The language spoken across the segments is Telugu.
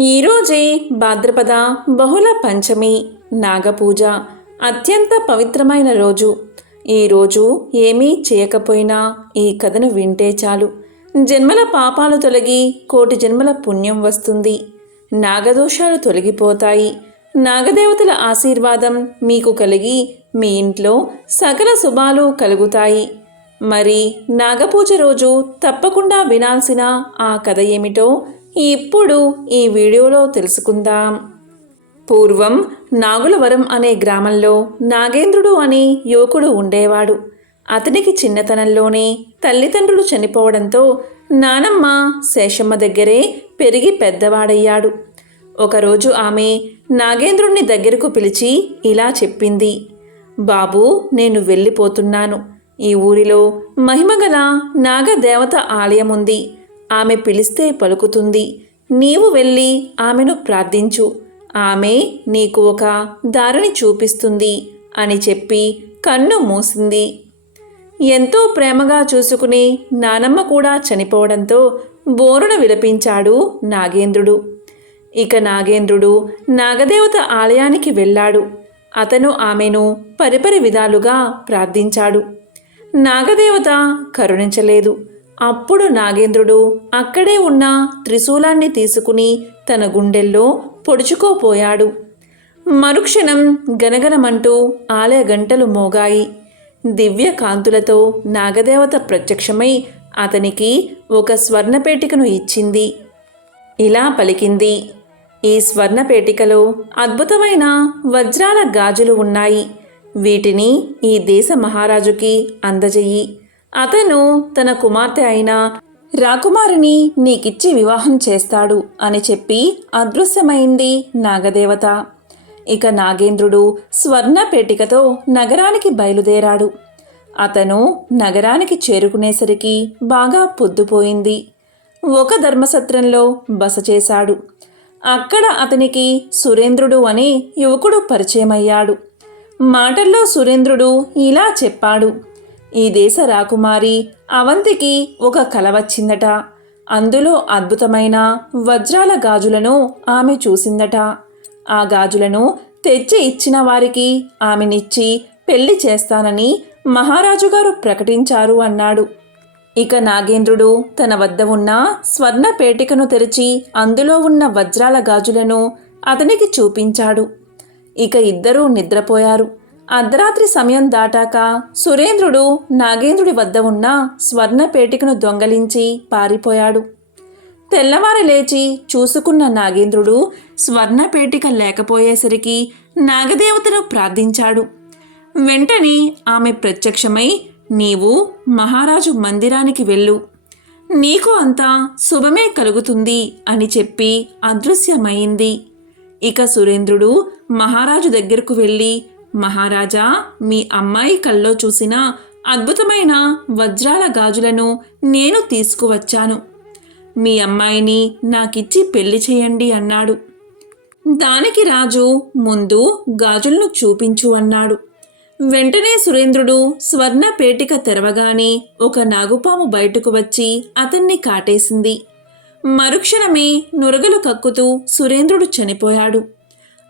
ఈరోజే భాద్రపద బహుళ పంచమి నాగపూజ అత్యంత పవిత్రమైన రోజు. ఈరోజు ఏమీ చేయకపోయినా ఈ కథను వింటే చాలు జన్మల పాపాలు తొలగి కోటి జన్మల పుణ్యం వస్తుంది. నాగదోషాలు తొలగిపోతాయి. నాగదేవతల ఆశీర్వాదం మీకు కలిగి మీ ఇంట్లో సకల శుభాలు కలుగుతాయి. మరి నాగపూజ రోజు తప్పకుండా వినాల్సిన ఆ కథ ఏమిటో ఇప్పుడు ఈ వీడియోలో తెలుసుకుందాం. పూర్వం నాగులవరం అనే గ్రామంలో నాగేంద్రుడు అనే యువకుడు ఉండేవాడు. అతనికి చిన్నతనంలోనే తల్లిదండ్రులు చనిపోవడంతో నానమ్మ శేషమ్మ దగ్గరే పెరిగి పెద్దవాడయ్యాడు. ఒకరోజు ఆమె నాగేంద్రుణ్ణి దగ్గరకు పిలిచి ఇలా చెప్పింది, బాబూ, నేను వెళ్ళిపోతున్నాను. ఈ ఊరిలో మహిమగల నాగదేవత ఆలయం ఉంది. ఆమె పిలిస్తే పలుకుతుంది. నీవు వెళ్ళి ఆమెను ప్రార్థించు. ఆమె నీకు ఒక దారిని చూపిస్తుంది అని చెప్పి కన్ను మూసింది. ఎంతో ప్రేమగా చూసుకుని నానమ్మ కూడా చనిపోవడంతో బోరున విలపించాడు నాగేంద్రుడు. ఇక నాగేంద్రుడు నాగదేవత ఆలయానికి వెళ్ళాడు. అతను ఆమెను పరిపరి విధాలుగా ప్రార్థించాడు. నాగదేవత కరుణించలేదు. అప్పుడు నాగేంద్రుడు అక్కడే ఉన్న త్రిశూలాన్ని తీసుకుని తన గుండెల్లో పొడుచుకోపోయాడు. మరుక్షణం గనగనమంటూ ఆలయ గంటలు మోగాయి. దివ్య కాంతులతో నాగదేవత ప్రత్యక్షమై అతనికి ఒక స్వర్ణపేటికను ఇచ్చింది. ఇలా పలికింది, ఈ స్వర్ణపేటికలో అద్భుతమైన వజ్రాల గాజులు ఉన్నాయి. వీటిని ఈ దేశ మహారాజుకి అందజెయ్యి. అతను తన కుమార్తె అయిన రాకుమారిని నీకిచ్చి వివాహం చేస్తాడు అని చెప్పి అదృశ్యమైంది నాగదేవత. ఇక నాగేంద్రుడు స్వర్ణపేటికతో నగరానికి బయలుదేరాడు. అతను నగరానికి చేరుకునేసరికి బాగా పొద్దుపోయింది. ఒక ధర్మసత్రంలో బస చేశాడు. అక్కడ అతనికి సురేంద్రుడు అనే యువకుడు పరిచయమయ్యాడు. మాటల్లో సురేంద్రుడు ఇలా చెప్పాడు, ఈ దేశ రాకుమారి అవంతికి ఒక కల వచ్చిందట. అందులో అద్భుతమైన వజ్రాల గాజులను ఆమె చూసిందట. ఆ గాజులను తెచ్చి ఇచ్చిన వారికి ఆమెనిచ్చి పెళ్లి చేస్తానని మహారాజుగారు ప్రకటించారు అన్నాడు. ఇక నాగేంద్రుడు తన వద్ద ఉన్న స్వర్ణ పేటికను తెరిచి అందులో ఉన్న వజ్రాల గాజులను అతనికి చూపించాడు. ఇక ఇద్దరూ నిద్రపోయారు. అర్ధరాత్రి సమయం దాటాక సురేంద్రుడు నాగేంద్రుడి వద్ద ఉన్న స్వర్ణపేటికను దొంగలించి పారిపోయాడు. తెల్లవారి లేచి చూసుకున్న నాగేంద్రుడు స్వర్ణపేటిక లేకపోయేసరికి నాగదేవతను ప్రార్థించాడు. వెంటనే ఆమె ప్రత్యక్షమై, నీవు మహారాజు మందిరానికి వెళ్ళు, నీకు అంతా శుభమే కలుగుతుంది అని చెప్పి అదృశ్యమైంది. ఇక సురేంద్రుడు మహారాజు దగ్గరకు వెళ్ళి, మహారాజా, మీ అమ్మాయి కల్లో చూసిన అద్భుతమైన వజ్రాల గాజులను నేను తీసుకువచ్చాను. మీ అమ్మాయిని నాకిచ్చి పెళ్లి చేయండి అన్నాడు. దానికి రాజు ముందు గాజులను చూపించు అన్నాడు. వెంటనే సురేంద్రుడు స్వర్ణ పేటిక తెరవగానే ఒక నాగుపాము బయటకు వచ్చి అతన్ని కాటేసింది. మరుక్షణమే నురగలు కక్కుతూ సురేంద్రుడు చనిపోయాడు.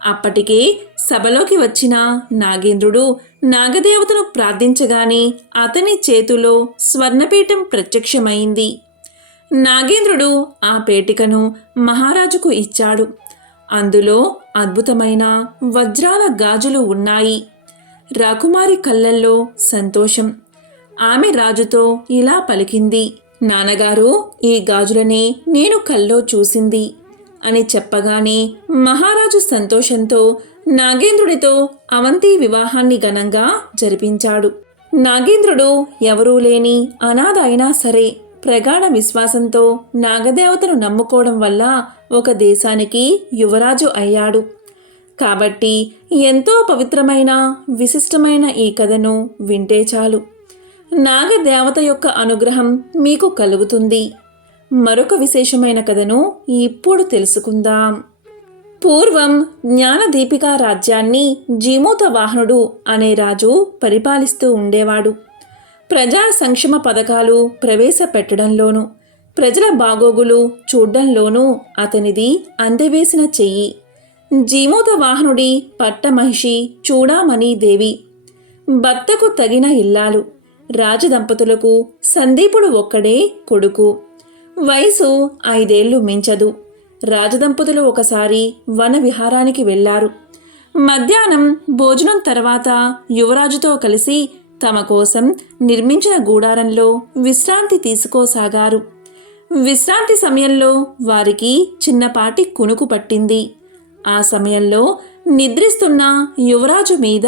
అప్పటికే సభలోకి వచ్చిన నాగేంద్రుడు నాగదేవతను ప్రార్థించగానే అతని చేతిలో స్వర్ణపీఠం ప్రత్యక్షమైంది. నాగేంద్రుడు ఆ పేటికను మహారాజుకు ఇచ్చాడు. అందులో అద్భుతమైన వజ్రాల గాజులు ఉన్నాయి. రాకుమారి కళ్ళల్లో సంతోషం. ఆమె రాజుతో ఇలా పలికింది, నాన్నగారు, ఈ గాజులనే నేను కల్లో చూసింది అని చెప్పగానే మహారాజు సంతోషంతో నాగేంద్రుడితో అవంతి వివాహాన్ని ఘనంగా జరిపించాడు. నాగేంద్రుడు ఎవరూ లేని అనాథ అయినా సరే ప్రగాఢ విశ్వాసంతో నాగదేవతను నమ్ముకోవడం వల్ల ఒక దేశానికి యువరాజు అయ్యాడు. కాబట్టి ఎంతో పవిత్రమైన విశిష్టమైన ఈ కథను వింటే చాలు నాగదేవత యొక్క అనుగ్రహం మీకు కలుగుతుంది. మరొక విశేషమైన కథను ఇప్పుడు తెలుసుకుందాం. పూర్వం జ్ఞానదీపిక రాజ్యాన్ని జీమూత వాహనుడు అనే రాజు పరిపాలిస్తూ ఉండేవాడు. ప్రజా సంక్షేమ పథకాలు ప్రవేశపెట్టడంలోనూ ప్రజల బాగోగులు చూడ్డంలోనూ అతనిది అందవేసిన చెయ్యి. జీమూత వాహనుడి పట్టమహిషి చూడామణి దేవి, భర్తకు తగిన ఇల్లాలు. రాజదంపతులకు సందీపుడు ఒక్కడే కొడుకు. వయసు 5 ఏళ్లు మించదు. రాజదంపతులు ఒకసారి వన విహారానికి వెళ్లారు. మధ్యాహ్నం భోజనం తర్వాత యువరాజుతో కలిసి తమ కోసం నిర్మించిన గూడారంలో విశ్రాంతి తీసుకోసాగారు. విశ్రాంతి సమయంలో వారికి చిన్నపాటి కునుకు పట్టింది. ఆ సమయంలో నిద్రిస్తున్న యువరాజు మీద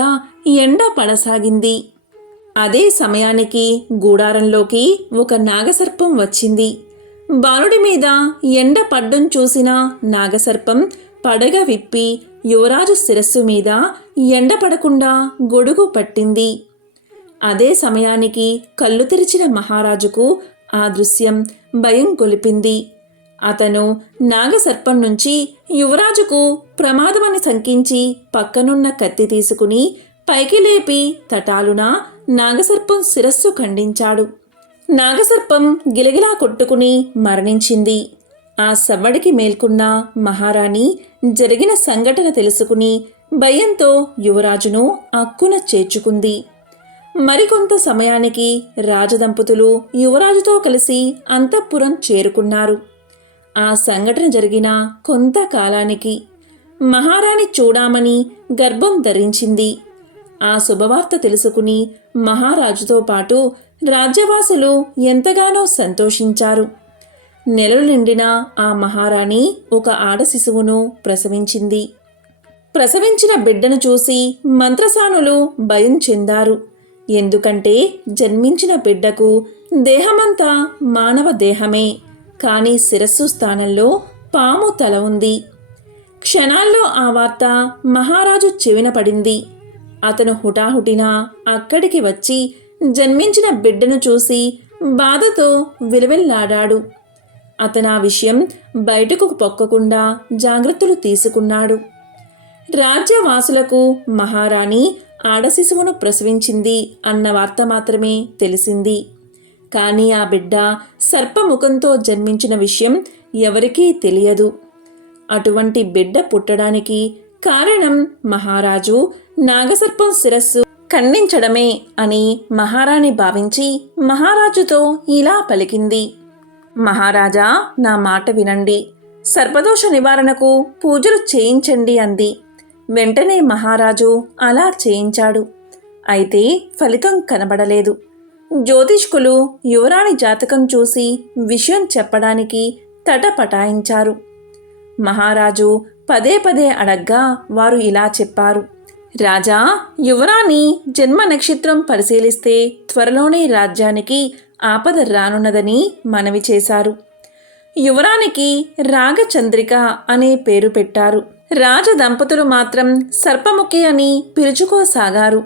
ఎండ పడసాగింది. అదే సమయానికి గూడారంలోకి ఒక నాగసర్పం వచ్చింది. బాలుడి మీద ఎండ పడ్డం చూసిన నాగసర్పం పడగ విప్పి యువరాజు శిరస్సు మీద ఎండ పడకుండా గొడుగు పట్టింది. అదే సమయానికి కళ్ళు తెరిచిన మహారాజుకు ఆ దృశ్యం భయం గొలిపింది. అతను నాగసర్పం నుంచి యువరాజుకు ప్రమాదమని శంకించి పక్కనున్న కత్తి తీసుకుని పైకి లేపి తటాలున నాగసర్పం శిరస్సు ఖండించాడు. నాగసర్పం గిలగిలా కొట్టుకుని మరణించింది. ఆ సవ్వడికి మేల్కొన్న మహారాణి జరిగిన సంఘటన తెలుసుకుని భయంతో యువరాజును అక్కున చేర్చుకుంది. మరికొంత సమయానికి రాజదంపతులు యువరాజుతో కలిసి అంతఃపురం చేరుకున్నారు. ఆ సంఘటన జరిగిన కొంతకాలానికి మహారాణి చూడామని గర్భం ధరించింది. ఆ శుభవార్త తెలుసుకుని మహారాజుతో పాటు రాజ్యవాసులు ఎంతగానో సంతోషించారు. నెలలు నిండిన ఆ మహారాణి ఒక ఆడ శిశువును ప్రసవించింది. ప్రసవించిన బిడ్డను చూసి మంత్రసానులు భయం చెందారు. ఎందుకంటే జన్మించిన బిడ్డకు దేహమంతా మానవ దేహమే, కానీ శిరస్సు స్థానంలో పాము తల ఉంది. క్షణాల్లో ఆ వార్త మహారాజు చెవిన పడింది. అతను హుటాహుటిన అక్కడికి వచ్చి జన్మించిన బిడ్డను చూసి బాధతో విలవిల్లాడాడు. అతను ఆ విషయం బయటకు పొక్కకుండా జాగ్రత్తలు తీసుకున్నాడు. రాజ్యవాసులకు మహారాణి ఆడశిశువును ప్రసవించింది అన్న వార్త మాత్రమే తెలిసింది. కానీ ఆ బిడ్డ సర్పముఖంతో జన్మించిన విషయం ఎవరికీ తెలియదు. అటువంటి బిడ్డ పుట్టడానికి కారణం మహారాజు నాగసర్పం శిరస్సు ఖండించడమే అని మహారాణి భావించి మహారాజుతో ఇలా పలికింది. మహారాజా, నా మాట వినండి. సర్పదోష నివారణకు పూజలు చేయించండి అంది. వెంటనే మహారాజు అలా చేయించాడు. అయితే ఫలితం కనబడలేదు. జ్యోతిష్కులు యువరాణి జాతకం చూసి విషయం చెప్పడానికి తటపటాయించారు. మహారాజు పదే పదే అడగ్గా వారు ఇలా చెప్పారు. రాజా, యువరాణి జన్మ నక్షత్రం పరిశీలిస్తే త్వరలోనే రాజ్యానికి ఆపద రానున్నదని మనవి చేశారు. యువరానికి రాగచంద్రిక అనే పేరు పెట్టారు. రాజదంపతులు మాత్రం సర్పముఖి అని పిలుచుకోసాగారు.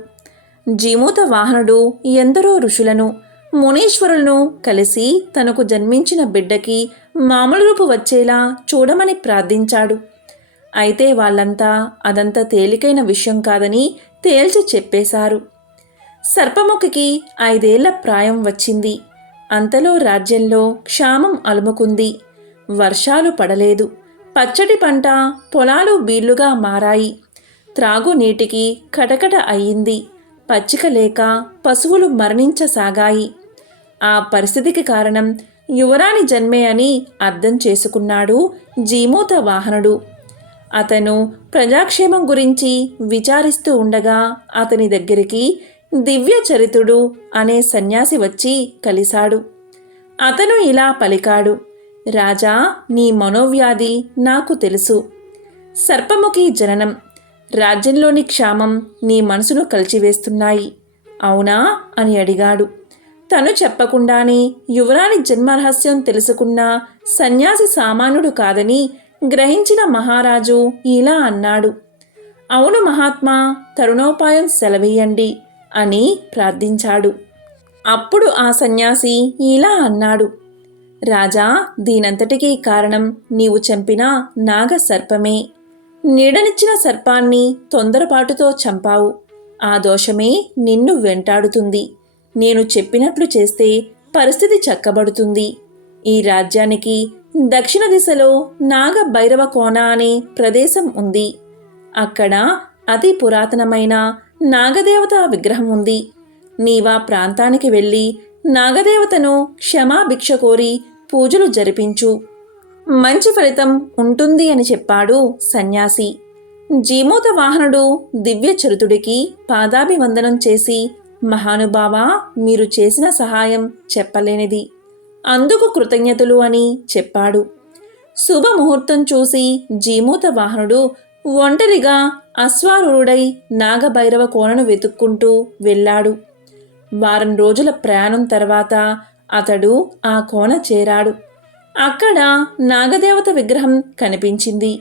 జీమూత వాహనుడు ఎందరో ఋషులను, మునీశ్వరులను కలిసి తనకు జన్మించిన బిడ్డకి మామూలు రూపు వచ్చేలా చూడమని ప్రార్థించాడు. అయితే వాళ్ళంతా అదంత తేలికైన విషయం కాదని తేల్చి చెప్పేశారు. సర్పముఖికి 5 ఏళ్ల ప్రాయం వచ్చింది. అంతలో రాజ్యంలో క్షామం అలుముకుంది. వర్షాలు పడలేదు. పచ్చటి పంట పొలాలు బీళ్లుగా మారాయి. త్రాగునీటికి కటకట అయ్యింది. పచ్చిక లేక పశువులు మరణించసాగాయి. ఆ పరిస్థితికి కారణం యువరాణి జన్మే అని అర్థం చేసుకున్నాడు జీమూత వాహనుడు. అతను ప్రజాక్షేమం గురించి విచారిస్తూ ఉండగా అతని దగ్గరికి దివ్య చరితుడు అనే సన్యాసి వచ్చి కలిశాడు. అతను ఇలా పలికాడు. రాజా, నీ మనోవ్యాధి నాకు తెలుసు. సర్పముఖి జననం, రాజ్యంలోని క్షామం నీ మనసును కలిచివేస్తున్నాయి, అవునా అని అడిగాడు. తను చెప్పకుండానే యువరాణి జన్మరహస్యం తెలుసుకున్న సన్యాసి సామాన్యుడు కాదని గ్రహించిన మహారాజు ఇలా అన్నాడు. అవును మహాత్మా, తరుణోపాయం సెలవీయండి అని ప్రార్థించాడు. అప్పుడు ఆ సన్యాసి ఇలా అన్నాడు. రాజా, దీనంతటికీ కారణం నీవు చంపిన నాగ సర్పమే. నీడనిచ్చిన సర్పాన్ని తొందరపాటుతో చంపావు. ఆ దోషమే నిన్ను వెంటాడుతుంది. నేను చెప్పినట్లు చేస్తే పరిస్థితి చక్కబడుతుంది. ఈ రాజ్యానికి దక్షిణ దిశలో నాగ భైరవ కోన అనే ప్రదేశం ఉంది. అక్కడ అతి పురాతనమైన నాగదేవత విగ్రహం ఉంది. నీవా ప్రాంతానికి వెళ్ళి నాగదేవతను క్షమాభిక్ష కోరి పూజలు జరిపించు. మంచి ఫలితం ఉంటుంది అని చెప్పాడు సన్యాసి. జీమూత వాహనుడు దివ్యచరితుడికి పాదాభివందనం చేసి, మహానుభావా, మీరు చేసిన సహాయం చెప్పలేనిది, అందుకు కృతజ్ఞతలు అని చెప్పాడు. శుభముహూర్తం చూసి జీమూత వాహనుడు ఒంటరిగా అశ్వారూఢుడై నాగభైరవ కోనను వెతుక్కుంటూ వెళ్ళాడు. వారం రోజుల ప్రయాణం తర్వాత అతడు ఆ కోన చేరాడు. అక్కడ నాగదేవత విగ్రహం కనిపించింది.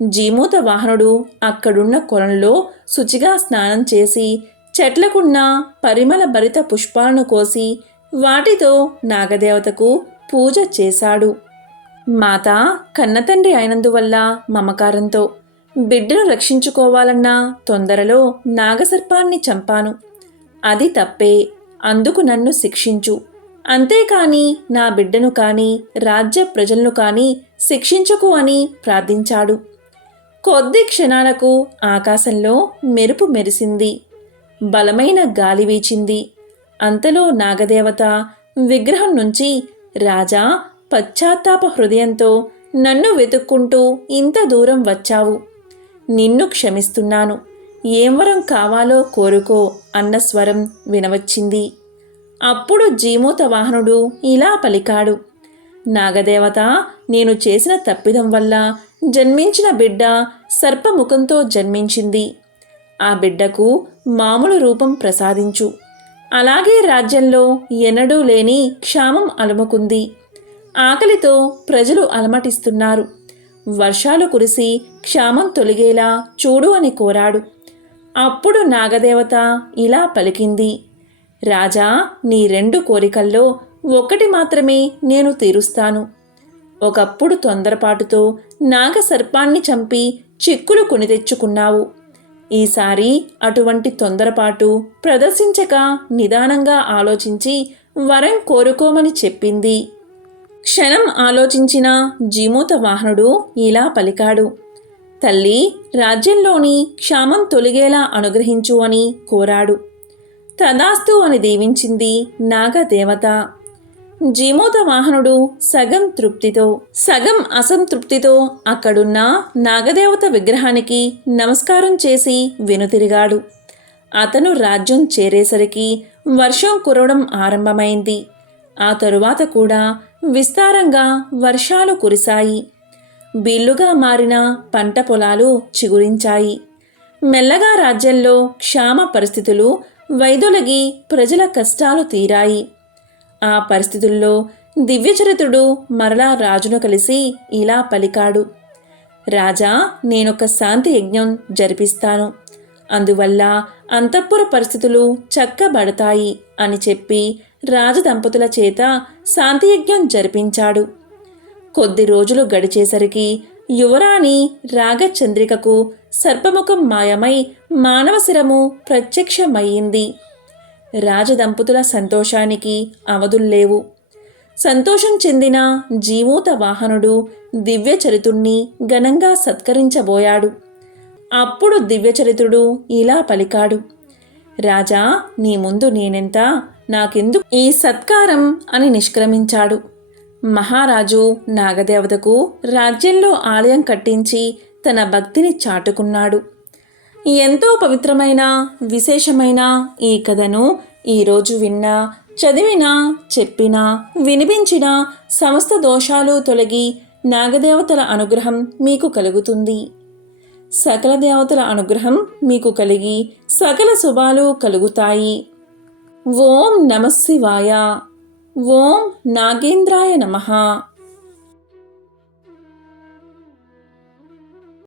జీమూత వాహనుడు అక్కడున్న కొలంలో శుచిగా స్నానం చేసి చెట్లకున్న పరిమళ భరిత పుష్పాలను కోసి వాటితో నాగదేవతకు పూజ చేశాడు. మాత కన్నతండ్రి అయినందువల్ల మమకారంతో బిడ్డను రక్షించుకోవాలన్న తొందరలో నాగసర్పాన్ని చంపాను. అది తప్పే, అందుకు నన్ను శిక్షించు. అంతేకాని నా బిడ్డను కాని రాజ్య ప్రజలను కాని శిక్షించకు అని ప్రార్థించాడు. కొద్ది క్షణాలకు ఆకాశంలో మెరుపు మెరిసింది. బలమైన గాలి వీచింది. అంతలో నాగదేవత విగ్రహం నుంచి, రాజా, పశ్చాత్తాప హృదయంతో నన్ను వెతుక్కుంటూ ఇంత దూరం వచ్చావు. నిన్ను క్షమిస్తున్నాను. ఏం వరం కావాలో కోరుకో అన్న స్వరం వినవచ్చింది. అప్పుడు జీమూత వాహనుడు ఇలా పలికాడు, నాగదేవత, నేను చేసిన తప్పిదం వల్ల జన్మించిన బిడ్డ సర్పముఖంతో జన్మించింది. ఆ బిడ్డకు మామూలు రూపం ప్రసాదించు. అలాగే రాజ్యంలో ఎన్నడూ లేని క్షామం అలుముకుంది. ఆకలితో ప్రజలు అలమటిస్తున్నారు. వర్షాలు కురిసి క్షామం తొలగేలా చూడు అని కోరాడు. అప్పుడు నాగదేవత ఇలా పలికింది, రాజా, నీ 2 కోరికల్లో ఒకటి మాత్రమే నేను తీరుస్తాను. ఒకప్పుడు తొందరపాటుతో నాగసర్పాన్ని చంపి చిక్కులు కొని తెచ్చుకున్నావు. ఈసారి అటువంటి తొందరపాటు ప్రదర్శించక నిదానంగా ఆలోచించి వరం కోరుకోమని చెప్పింది. క్షణం ఆలోచించిన జీమూత వాహనుడు ఇలా పలికాడు, తల్లి, రాజ్యంలోని క్షామం తొలగేలా అనుగ్రహించు అని కోరాడు. తదాస్తు అని దీవించింది నాగదేవత. జీమూత వాహనుడు సగం తృప్తితో సగం అసంతృప్తితో అక్కడున్న నాగదేవత విగ్రహానికి నమస్కారం చేసి వెనుతిరిగాడు. అతను రాజ్యం చేరేసరికి వర్షం కురవడం ఆరంభమైంది. ఆ తరువాత కూడా విస్తారంగా వర్షాలు కురిశాయి. బిల్లుగా మారిన పంట పొలాలు చిగురించాయి. మెల్లగా రాజ్యంలో క్షామ పరిస్థితులు వైదొలగి ప్రజల కష్టాలు తీరాయి. ఆ పరిస్థితుల్లో దివ్యచరిత్రుడు మరలా రాజును కలిసి ఇలా పలికాడు, రాజా, నేనొక శాంతి యజ్ఞం జరిపిస్తాను. అందువల్ల అంతఃపుర పరిస్థితులు చక్కబడతాయి అని చెప్పి రాజదంపతుల చేత శాంతియజ్ఞం జరిపించాడు. కొద్ది రోజులు గడిచేసరికి యువరాణి రాగచంద్రికకు సర్పముఖం మాయమై మానవ శిరము ప్రత్యక్షమయ్యింది. రాజదంపతుల సంతోషానికి అవధుల్లేవు. సంతోషం చెందిన జీమూత వాహనుడు దివ్యచరితుణ్ణి ఘనంగా సత్కరించబోయాడు. అప్పుడు దివ్యచరిత్రుడు ఇలా పలికాడు, రాజా, నీ ముందు నేనెంత, నాకెందుకు ఈ సత్కారం అని నిష్క్రమించాడు. మహారాజు నాగదేవతకు రాజ్యంలో ఆలయం కట్టించి తన భక్తిని చాటుకున్నాడు. ఎంతో పవిత్రమైన విశేషమైన ఈ కథను ఈరోజు విన్నా, చదివినా, చెప్పినా, వినిపించిన సమస్త దోషాలు తొలగి నాగదేవతల అనుగ్రహం మీకు కలుగుతుంది. సకల దేవతల అనుగ్రహం మీకు కలిగి సకల శుభాలు కలుగుతాయి. ఓం నమః శివాయ. ఓం నాగేంద్రాయ నమః.